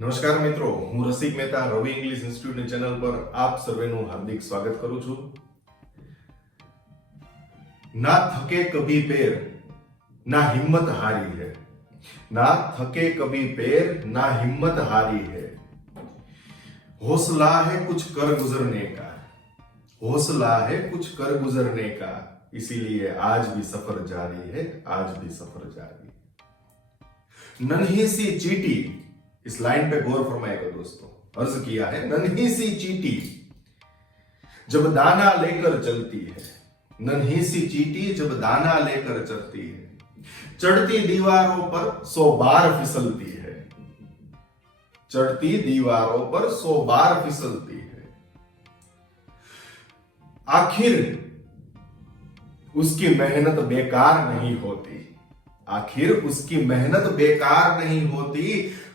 નમસ્કાર મિત્રો, હું રસિક મહેતા રવિ ઇંગ્લિશ ઇન્સ્ટિટ્યૂટની ચેનલ પર આપ સર્વેનું હાર્દિક સ્વાગત કરું છું. ના થકે કભી પેર ના હિમ્મત હારી है, ना थके कभी पैर ना हिम्मत हारी है, हौसला है कुछ कर गुजरने का, हौसला है कुछ कर गुजरने का, इसीलिए आज भी सफर जारी है, आज भी सफर जारी. नन्ही सी चींटी, इस लाइन पे गौर फरमाएगा दोस्तों, अर्ज किया है नन्ही सी चींटी जब दाना लेकर चलती है, नन्ही सी चींटी जब दाना लेकर चलती है, चढ़ती दीवारों पर 100 बार फिसलती है, चढ़ती दीवारों पर 100 बार फिसलती है, आखिर उसकी मेहनत बेकार नहीं होती, आखिर उसकी मेहनत बेकार नहीं होती,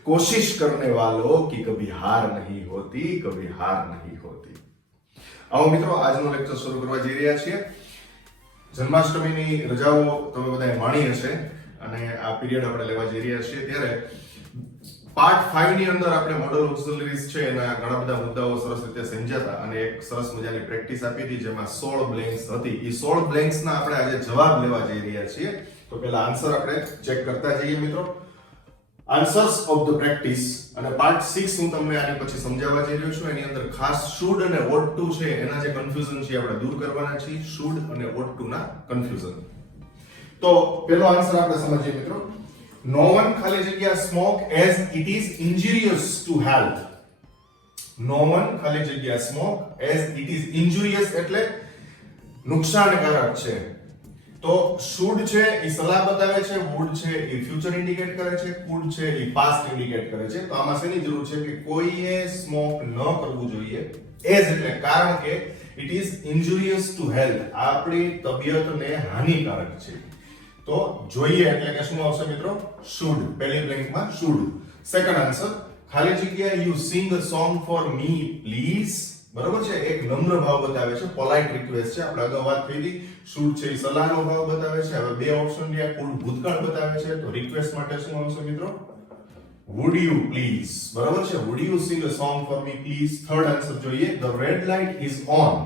कोशिश करने वालों की कभी हार नहीं होती, कभी हार नहीं होती. આવો મિત્રો, આજનો લેક્ચર શરૂ કરવા જઈ રહ્યા છીએ. જન્માષ્ટમીની રજાઓ તમે બધાએ માણી હશે અને આ પીરિયડ આપણે લેવા જઈ રહ્યા છીએ. ત્યારે પાર્ટ 5 ની અંદર આપણે મોડલ ઓક્સિલરીઝ છે એના ઘણા બધા મુદ્દાઓ સરસ રીતે સમજ્યા હતા અને એક સરસ મજાની પ્રેક્ટિસ આપી હતી જેમાં 16 બ્લેન્ક્સ હતી. એ 16 બ્લેન્ક્સના આપણે આજે જવાબ લેવા જઈ રહ્યા છીએ. તો પહેલા આન્સર આપણે ચેક કરતા જઈએ મિત્રો. આન્સર્સ ઓફ ધ પ્રેક્ટિસ અને પાર્ટ 6 હું તમને આની પછી સમજાવવા જઈ રહ્યો છું. એની અંદર ખાસ શુડ અને વોટ ટુ છે એના જે કન્ફ્યુઝન છે આપણે દૂર કરવાના છીએ. શુડ અને વોટ ટુ ના કન્ફ્યુઝન. તો પહેલો આન્સર આપણે સમજીએ મિત્રો. નો વન ખાલી જગ્યા smoke as it is injurious to health. No one ખાલી જગ્યા smoke as it is injurious એટલે નુકસાનકારક છે. તો શુડ છે એ સલાહ બતાવે છે, વુડ છે એ ફ્યુચર ઇન્ડિકેટ કરે છે, કુડ છે એ પાસ્ટ ઇન્ડિકેટ કરે છે. તો આમાં શેની જરૂર છે કે કોઈએ સ્મોક ન કરવું જોઈએ. એઝ એટલે કારણ કે it is injurious to health, આપણી તબિયતને હાનિકારક છે. તો જોઈએ એટલે કે શું આવશે મિત્રો? શુડ. પહેલી બ્લેન્કમાં શુડ. સેકન્ડ આન્સર ખાલી જગ્યા you sing a song for me please. બરોબર છે, એક નમ્ર ભાવ બતાવે છે, પોલાઇટ રિક્વેસ્ટ છે. આપણે અગાઉ વાત થઈ હતી. શુડ છે એ સલાહનો ભાવ બતાવે છે. હવે બે ઓપ્શન રહ્યા. કુડ ભૂતકાળ બતાવે છે. તો રિક્વેસ્ટ માટે શું આવશે મિત્રો? Would you please. બરોબર છે, would you sing a song for me please. Third answer જોઈએ. The red light is on.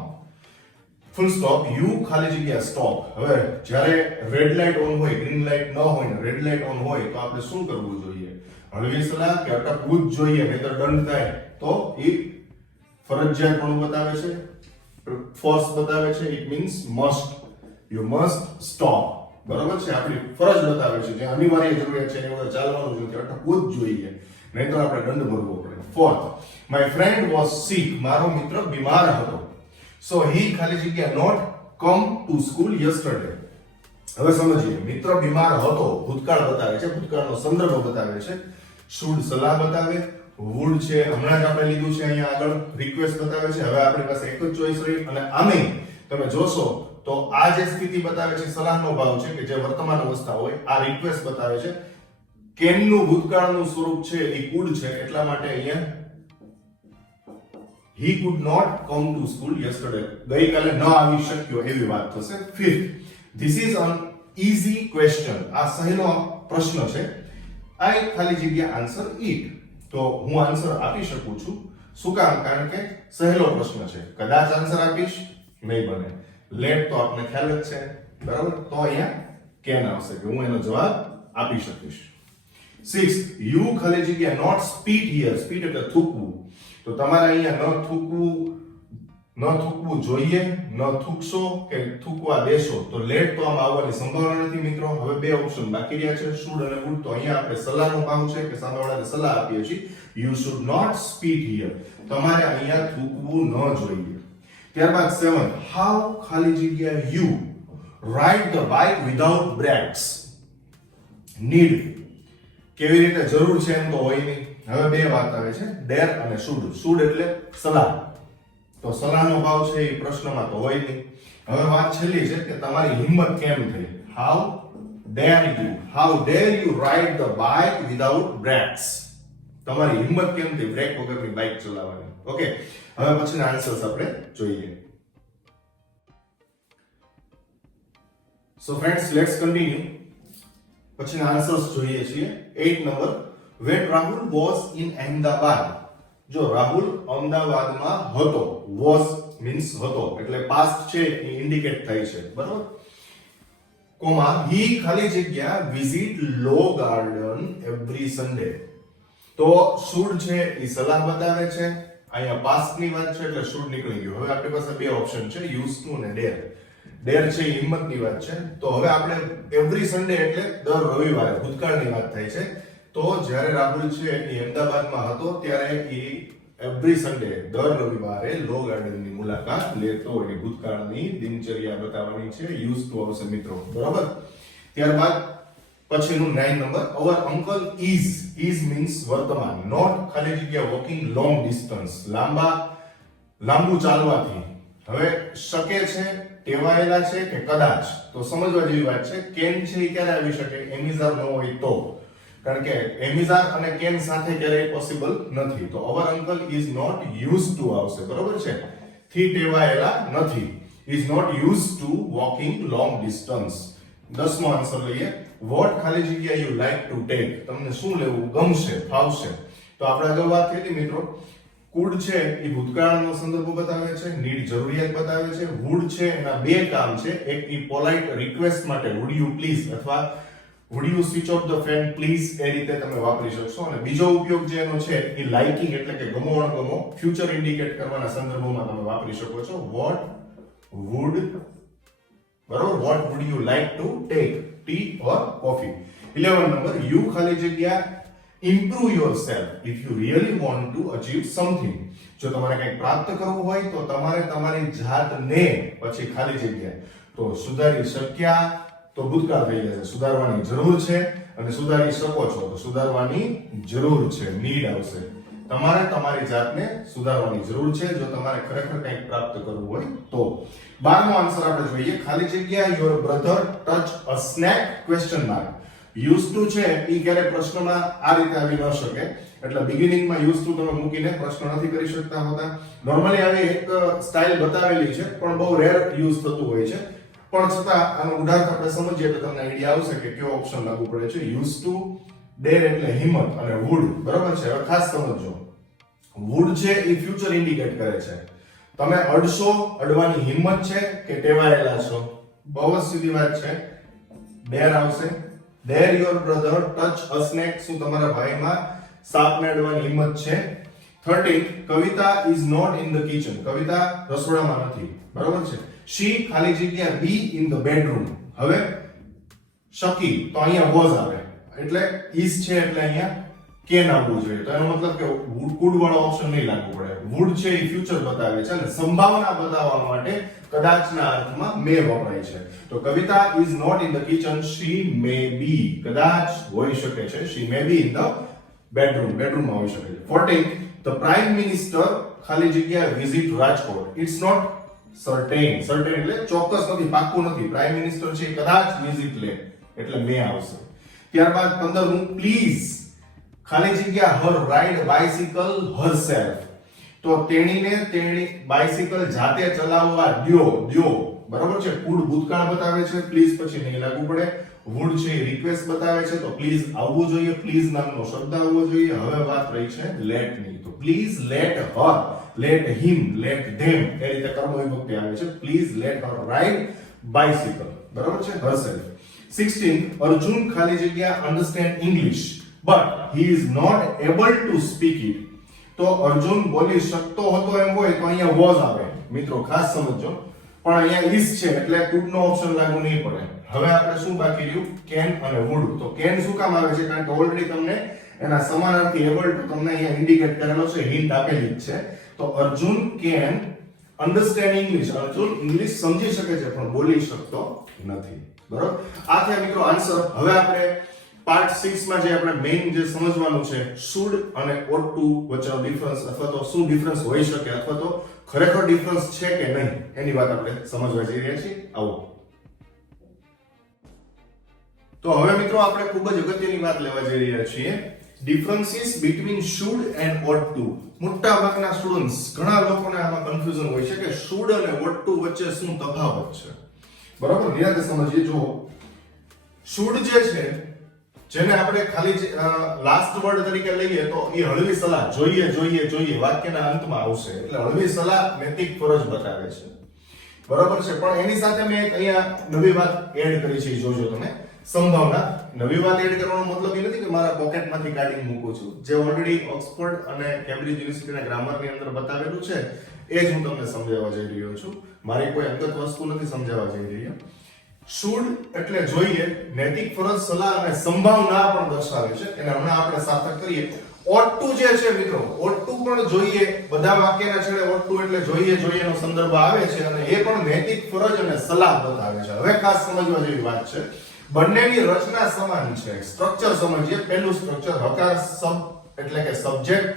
Full stop. You ખાલી જગ્યા સ્ટોપ. હવે જ્યારે રેડ લાઇટ ઓન હોય, ગ્રીન લાઇટ ન હોય ને રેડ લાઇટ ઓન હોય તો આપણે શું કરવું જોઈએ? હળવી સલાહ કે અટકવું જ જોઈએ, નહીતર દંડ થાય. તો એ ફરજિયાત પણ બતાવે છે, ફોર્સ બતાવે છે. It means must. You must stop. બરાબર છે, આપણી ફરજ બતાવે છે, જે અનિવાર્ય જરૂરિયાત છે એની વગર ચાલવાનું જોઈએ, અટકવું જ જોઈએ, નહીતર આપણે દંડ ભરવો પડે. Fourth, my friend was sick. મારો મિત્ર બીમાર હતો. સો હી ખાલી જગ્યા not come to school yesterday. હવે સમજીએ. મિત્ર બીમાર હતો, ભૂતકાળ બતાવે છે, ભૂતકાળનો સંદર્ભ બતાવે છે. શુડ સલાહ બતાવે. વુડ છે હમણાં જ આપણે લીધું છે, અહીંયા આગળ રિક્વેસ્ટ બતાવે છે. હવે આપણી પાસે એક જ ચોઈસ રહી અને આમે તમે જોશો તો આ જે સ્થિતિ બતાવે છે સલાહનો ભાવ છે કે જે વર્તમાન અવસ્થા હોય. આ રિક્વેસ્ટ બતાવે છે. કેનનું ભૂતકાળનું સ્વરૂપ છે એ કુડ છે, એટલા માટે અહીંયા he could not come to school yesterday. ગઈકાલે ન આવી શક્યો એવી વાત થશે. Fifth, this is an easy question. આ સહેલો પ્રશ્ન છે. I ખાલી જગ્યા આન્સર it. તો હું આન્સર આપી શકું છું. શું કામ? કારણ કે સહેલો પ્રશ્ન છે. કદાચ આન્સર આપીશ, નહીં બને. લેટ તો આપને ખ્યાલ જ છે, બરાબર? તો અહીંયા કેન આવશે કે હું એનો જવાબ આપી શકીશ. સિક્સ્થ, યુ ખાલી જગ્યા નોટ સ્પીટ હિયર. સ્પીટ એટલે થૂકવું. તો તમારે અહીંયા ન થૂકવું જોઈએ, ન થૂકશો કે થૂકવા દેશો. તો લેટ તો આમાં આવવાની સંભાવના નથી મિત્રો. હવે બે ઓપ્શન બાકી રહ્યા છે, શુડ અને વુડ. તો અહીંયા આપણે સલાહનો ભાવ છે કે સામેવાળાને સલાહ આપીએ છીએ. You should not spit here. તમારે અહીંયા થૂકવું ન જોઈએ. ત્યારબાદ 7, હાઉ ખાલી જગ્યા you ride the bike without brakes. Need કેવી રીતે જરૂર છે એમ તો હોય નહીં. હવે બે વાત આવે છે, ડેર અને શુડ. શુડ એટલે સલાહ. તો સલાહનો ભાવ છે એ પ્રશ્નમાં તો હોય નહીં. હવે વાત છેલ્લી છે કે તમારી હિંમત કેમ થઈ. How dare you ride the bike without brakes. તમારી હિંમત કેમ થઈ બ્રેક વગરની બાઇક ચલાવવાની. ઓકે, હવે પછીના આન્સર્સ આપણે જોઈએ. So friends, let's continue. પછીના આન્સર્સ જોઈએ છીએ. 8 number, when Rahul was in Ahmedabad. જો રાહુલ અમદાવાદમાં હતો, was means હતો એટલે past છે એ ઇન્ડિકેટ થાય છે, બરાબર. કોમા he ખાલી જગ્યા visit law garden every Sunday. તો should છે એ સલાહ બતાવે છે, અહીંયા past ની વાત છે એટલે should નીકળી ગયું. હવે આપણી પાસે બે ઓપ્શન છે, used to અને dare. ડેર છે એ હિંમતની વાત છે. તો હવે આપણે એવરી સન્ડે એટલે દર રવિવારે ભૂતકાળની વાત થાય છે. તો જ્યારે રાહુલ છે એ અમદાવાદમાં હતો ત્યારે એ એવરી સન્ડે દર રવિવારે લો ગાર્ડનની મુલાકાત લેતો. એની ભૂતકાળની દિનચર્યા બતાવવાની છે, યુઝ ટુ આવશે મિત્રો, બરાબર. ત્યારબાદ પછીનું 9 number, our uncle is means વર્તમાન, નોટ ખાલી જગ્યા વોકિંગ લોંગ ડિસ્ટન્સ, લાંબુ ચાલવાથી. હવે શકે છે, ટેવાયેલા છે કે કદાચ, તો સમજવા જેવી વાત છે. કેન છે એ ક્યારે આવી શકે, એમિઝાર ન હોય તો, કારણ કે એમિઝાર અને કેન સાથે ક્યારેય પોસિબલ નથી. તો our uncle is not use to આવશે, બરોબર છે, થી ટેવાયેલા નથી. Is not use to walking long distance. 10મો આન્સર લઈએ, વોટ ખાલી જગ્યા યુ લાઈક ટુ ટેક, તમને શું લેવું ગમશે, ફાવશે. તો આપણે આગળ વાત થઈ હતી મિત્રો, કુડ છે એ ભૂતકાળનો સંદર્ભ બતાવે છે, નીડ જરૂરિયાત બતાવે છે. વુડ છે એના બે કામ છે, એક ઈ પોલાઇટ રિક્વેસ્ટ માટે વુડ યુ પ્લીઝ અથવા would you switch off the fan please, એ રીતે તમે વાપરી શકશો. અને બીજો ઉપયોગ જે એનો છે એ લાઇકિંગ એટલે કે ગમો અણગમો ફ્યુચર ઇન્ડિકેટ કરવાના સંદર્ભમાં તમે વાપરી શકો છો. વોટ વુડ, બરોબર, what would you like to take, T or coffee. 11 number, you ખાલી જગ્યા improve yourself if you really want to achieve something. જો તમારે કંઈક પ્રાપ્ત કરવું હોય તો તમારે તમારી જાતને પછી ખાલી જગ્યા તો સુધારી શક્યા, તો ભૂતકાળ થઈ જશે, સુધારવાની જરૂર છે, અને સુધારી શકો છો તો સુધારવાની જરૂર છે, નીડ આવશે. તમારે તમારી જાતને સુધારવાની જરૂર છે જો તમારે ખરેખર કંઈક પ્રાપ્ત કરવું હોય તો. 12મો આન્સર આપણે જોઈએ, ખાલી જગ્યા your brother touch a snake question mark. Use to છે એ ક્યારે પ્રશ્નમાં આ રીતે આવી ન શકે, એટલે બિગિનિંગમાં યુઝ ટુ તમે મૂકીને પ્રશ્ન નથી કરી શકતા હોતા. નોર્મલી આવી એક સ્ટાઇલ બતાવેલી છે પણ બહુ રેર યુઝ થતું હોય છે, પણ છતાં આનો ઉદાહરણ આપણે સમજીએ તો તમને આઈડિયા આવશે કે કયો ઓપ્શન લાગુ પડે છે. યુઝ ટુ, ડેર એટલે હિંમત, અને વુડ, બરાબર છે. હવે ખાસ સમજો, વુડ છે એ ફ્યુચર ઇન્ડિકેટ કરે છે. તમે અડશો, અડવાની હિંમત છે કે ટેવાયેલા છો, બહુ જ સીધી વાત છે. ડેર આવશે. Dare your brother touch a snake, શું તમારા ભાઈમાં સાપને અડવાની હિંમત છે. 13, કવિતા is not in the kitchen, કવિતા રસોડામાં નથી, બરાબર છે. she ખાલી જગ્યા be in the bedroom. હવે શકી તો અહીંયા was આવે, એટલે is છે એટલે અહીંયા can આવવું જોઈએ. તો એનો મતલબ કે could વાળો ઓપ્શન નહીં લાગુ પડે. would છે એ ફ્યુચર બતાવે છે અને સંભાવના બતાવવા માટે કદાચના અર્થમાં may વપરાય છે. તો કવિતા is not in the kitchen, she may be, કદાચ હોઈ શકે છે, she may be in the bedroom, બેડરૂમમાં હોઈ શકે છે. 14, the prime minister ખાલી જગ્યા visit Rajkot. it's not certain, certain એટલે ચોક્કસ નથી, પાક્કું નથી. પ્રાઇમ મિનિસ્ટર છે કદાચ વિઝિટ લે એટલે may આવશે. ત્યારબાદ 15મું, પ્લીઝ ખાલી જગ્યા her ride bicycle herself. તો તેણીને તેણી બાઇસિકલ જાતે ચલાવવા દ્યો, બરાબર છે. કુડ ભૂતકાળ બતાવે છે, પ્લીઝ પછી નહીં લાગુ પડે. વુડ છે રિક્વેસ્ટ બતાવે છે, તો પ્લીઝ આવવું જોઈએ, પ્લીઝ નામનો શબ્દ આવવો જોઈએ. હવે વાત રહી છે લેટ ની, તો please let her, let him, let them, એ રીતે કર્મ વિભક્તિ આવે છે. Please let her ride bicycle, બરાબર છે, herself. 16, અર્જુન ખાલી જગ્યા understand English but he is not able to speak it. તો અર્જુન બોલી શકતો હતો એમ હોય તો અહીંયા was આવે, મિત્રો ખાસ સમજો. પણ અહીંયા is છે એટલે could નો ઓપ્શન લાગુ નહીં પડે. હવે આપણે શું બાકી રહ્યું, can અને would. તો can શું કામ આવે છે, કારણ કે ઓલરેડી તમને એના સમાનાર્થી able to તમને અહીંયા ઇન્ડિકેટ કરેલો છે, હિન્ટ આપેલી જ છે. તો Arjun can understand English, Arjun English સમજી શકે છે પણ બોલી શકતો નથી, બરોબર. આ થયા મિત્રો આન્સર. હવે આપણે પાર્ટ 6 માં જે આપણે મેઇન જે સમજવાનું છે, should અને ought to વચ્ચેનો ડિફરન્સ, અથવા તો શું ડિફરન્સ હોઈ શકે, અથવા તો ખરેખર ડિફરન્સ છે કે નહીં, એની વાત આપણે સમજવા જઈ રહ્યા છીએ. આવો તો હવે મિત્રો આપણે ખૂબ જ અગત્યની વાત લેવા જઈ રહ્યા છીએ, differences between should and ought to. મોટા ભાગના સ્ટુડન્ટ્સ, ઘણા લોકોને આમાં કન્ફ્યુઝન હોય છે કે should અને ought to વચ્ચે શું તફાવત છે, બરાબર. નિરાંતે સમજીએ. જો should જે છે જેને આપણે ખાલી લાસ્ટ વર્ડ તરીકે લઈએ તો એ હળવી સલાહ, જોઈએ જોઈએ જોઈએ વાક્યના અંતમાં આવશે. એટલે હળવી સલાહ નૈતિક ફરજ બતાવે છે. બરાબર છે. પણ એની સાથે મેં એક અહીંયા નવી વાત એડ કરી છે, જોજો તમે. સંભાવના. નવી વાત એડ કરવાનો મતલબ એ નથી કે મારા પોકેટમાંથી કાઢીને મૂકું છું. જે ઓલરેડી ઓક્સફોર્ડ અને કેમ્બ્રિજ યુનિવર્સિટીના ગ્રામરની અંદર બતાવેલું છે એ જ હું તમને સમજાવવા જઈ રહ્યો છું. મારી કોઈ અંગત વસ્તુ નથી સમજાવવા જઈ રહ્યો. શુડ એટલે જોઈએ, નૈતિક ફરજ, સલાહ અને સંભાવના પણ દર્શાવે છે. એને હમણાં આપણે સાર્થક કરીએ. ought to જે છે મિત્રો, ought to પણ જોઈએ, બધા વાક્યના છેડે ought to એટલે જોઈએ જોઈએનો સંદર્ભ આવે છે અને એ પણ નૈતિક ફરજ અને સલાહ બતાવે છે. હવે ખાસ સમજવા જેવી વાત છે. બંનેની રચના સમાન છે. સ્ટ્રક્ચર સમજીએ. પહેલું સ્ટ્રક્ચર હકાર સબ એટલે કે subject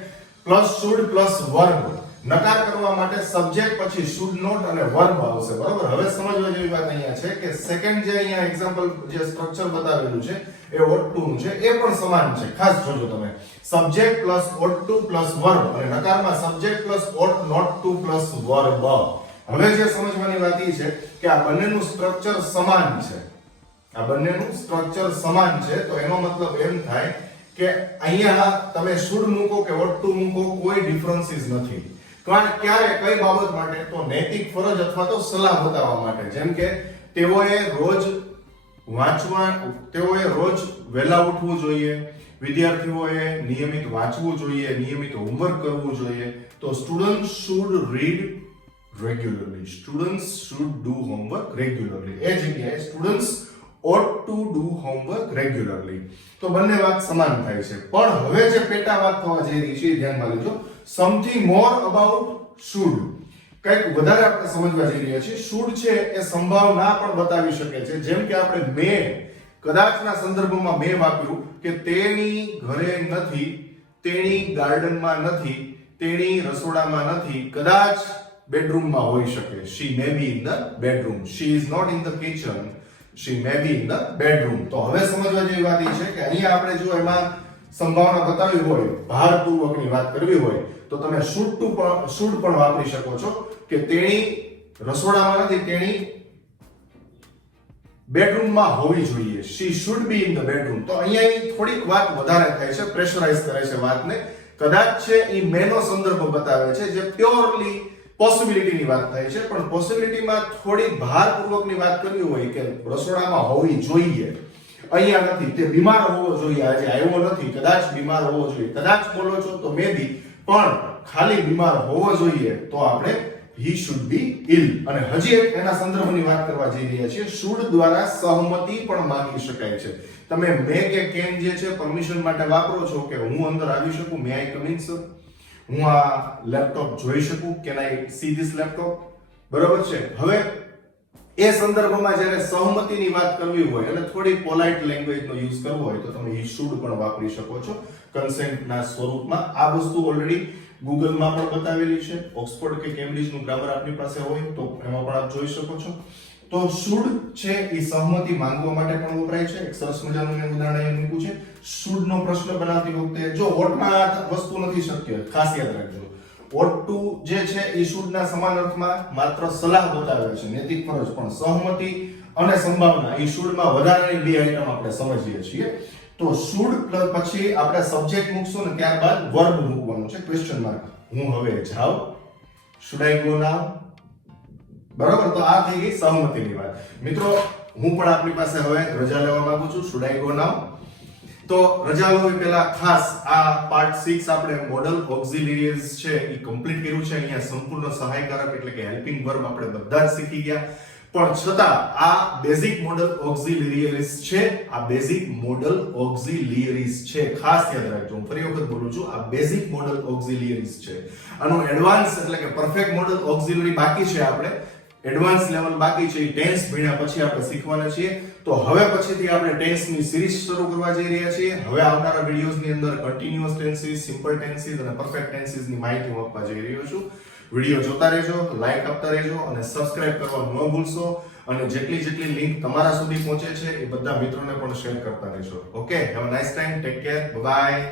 plus should plus verb. નકાર કરવા માટે સબ્જેક્ટ પછી શુડ નોટ અને વર્બ આવશે. બરાબર. હવે સમજવા જેવી વાત અહીંયા છે કે સેકન્ડ જે અહીંયા એક્ઝામ્પલ જે સ્ટ્રક્ચર બતાવેલું છે એ ought to નું છે, એ પણ સમાન છે. ખાસ જોજો તમે. Subject plus ought to plus verb અને નકારમાં subject plus ought not to plus verb. હવે જે સમજવાની વાત એ છે કે આ બંનેનું સ્ટ્રક્ચર સમાન છે. આ બંનેનું સ્ટ્રક્ચર સમાન છે તો એનો મતલબ એમ થાય કે અહીંયા તમે શુડ મૂકો કે ought to મૂકો, કોઈ ડિફરન્સીસ નથી. ક્યારે કઈ બાબત માટે? તો નૈતિક ફરજ અથવા તો સલાહ બતાવવા માટે. જેમ કે તેઓએ રોજ વહેલા ઉઠવું જોઈએ, વિદ્યાર્થીઓએ નિયમિત વાંચવું જોઈએ, નિયમિત હોમવર્ક કરવું જોઈએ. તો students should read regularly, students should do homework regularly. એ જગ્યાએ students ought to do homework regularly. તો બંને વાત સમાન થાય છે. પણ હવે જે પેટા વાત થવા જઈ રહી છે એ ધ્યાનમાં લેજો. something more about should. કંઈક વધારે આપણે સમજવા જઈ રહ્યા છીએ. should છે એ સંભાવના પણ બતાવી શકે છે. જેમ કે આપણે મેં કદાચના સંદર્ભમાં મેં વાપર્યું કે તેની ઘરે નથી, તેણી ગાર્ડનમાં નથી, તેણી રસોડામાં નથી, કદાચ બેડરૂમમાં હોઈ શકે. she may be in the bedroom, she is not in the kitchen, she may be in the bedroom. તો હવે સમજવા જેવી વાત એ છે કે અહીંયા આપણે જો એમાં સંભાવના બતાવી હોય, ભારપૂર્વકની વાત કરવી હોય તો તમે should પણ વાપરી શકો છો કે તેણી રસોડામાં નથી, તેણી બેડરૂમમાં હોવી જોઈએ. she should be in the bedroom. તો અહીંયા થોડીક વાત વધારે થાય છે, પ્રેશરાઇઝ કરે છે વાતને. કદાચ છે એ મેનો સંદર્ભ બતાવે છે, જે પ્યોરલી પોસિબિલિટીની વાત થાય છે. પણ પોસિબિલિટીમાં થોડી ભારપૂર્વકની વાત કરવી હોય કે રસોડામાં હોવી જોઈએ, અહીંયા નથી, તે બીમાર હોવો જોઈએ, આજે આવ્યો નથી, કદાચ બીમાર હોવો જોઈએ. કદાચ બોલો છો તો મે બી, પણ ખાલી બીમાર હોવો જોઈએ તો આપણે he should be ill. અને હજી એક એના સંદર્ભની વાત કરવા જઈ રહ્યા છીએ. should દ્વારા સહમતિ પણ માંગી શકાય છે. તમે મે કે કેન જે છે પરમિશન માટે વાપરો છો કે હું અંદર આવી શકું, મે આઈ કમ ઇન સર, હું આ લેપટોપ જોઈ શકું, can I see this laptop. બરોબર છે. હવે એ સંદર્ભમાં જ્યારે સહમતિની વાત કરવી હોય અને થોડી પોલાઇટ લેંગ્વેજનો યુઝ કરવો હોય તો તમે he should પણ વાપરી શકો છો કન્સેન્ટના સ્વરૂપમાં. આ વસ્તુ ઓલરેડી ગૂગલમાં પણ બતાવેલી છે. ઓક્સફોર્ડ કે કેમ્બ્રિજનું ગ્રામર આપની પાસે હોય તો એમાં પણ આપ જોઈ શકો છો. તો should છે એ સહમતિ માંગવા માટે પણ વપરાય છે. એક સરસ મજાનું મેં ઉદાહરણ અહીંયા મૂક્યું છે. should નો પ્રશ્ન બનાવતી વખતે જો ought માં વસ્તુ નથી શક્ય, ખાસ યાદ રાખજો. ought to જે છે એ should ના સમાન અર્થમાં માત્ર સલાહ બતાવે છે, નૈતિક ફરજ. પણ સહમતિ અને સંભાવના એ should માં વધારાની બે આઈટમ આપણે સમજીએ છીએ. તો should પછી આપણે સબ્જેક્ટ મૂકશું ને ત્યારબાદ વર્બ મૂકવાનું છે, ક્વેશ્ચન માર્ક. હું હવે જાઉં, should I go now? બરાબર. તો આ થઈ ગઈ સહમતિની વાત. મિત્રો હું પણ આપની પાસે હવે રજા લેવા માંગુ છું. should I go now? તો રજા લેવી પહેલા ખાસ આ પાર્ટ 6 આપણે મોડલ ઓક્સિલરીઝ છે એ કમ્પ્લીટ કર્યું છે. અહીંયા સંપૂર્ણ સહાયકારક એટલે કે હેલ્પિંગ વર્બ આપણે બધા જ શીખી ગયા. પણ છતાં આ બેઝિક મોડલ ઓક્સિલરીઝ છે, આ બેઝિક મોડલ ઓક્સિલરીઝ છે. ખાસ યાદ રાખજો, હું ફરી વખત બોલું છું, આ બેઝિક મોડલ ઓક્સિલરીઝ છે. આનું એડવાન્સ એટલે કે પરફેક્ટ મોડલ ઓક્સિલરી બાકી છે. આપણે એડવાન્સ લેવલ બાકી છે. ટેન્સ ભણ્યા પછી આપણે શીખવાના છીએ. તો હવે પછીથી આપણે ટેન્સની સિરીઝ શરૂ કરવા જઈ રહ્યા છીએ. હવે આવનારા વિડિયોઝની અંદર કન્ટિન્યુઅસ ટેન્સીસ, સિમ્પલ ટેન્સીસ અને પરફેક્ટ ટેન્સીસની માહિતી હું આપવા જઈ રહ્યો છું. વિડિયો જોતા રહેજો, લાઈક આપતા રહેજો અને સબસ્ક્રાઇબ કરવાનું ન ભૂલશો. અને જેટલી લિંક તમારા સુધી પહોંચે છે એ બધા મિત્રોને પણ શેર કરતા રહેજો. Okay, have a nice time, take care, by.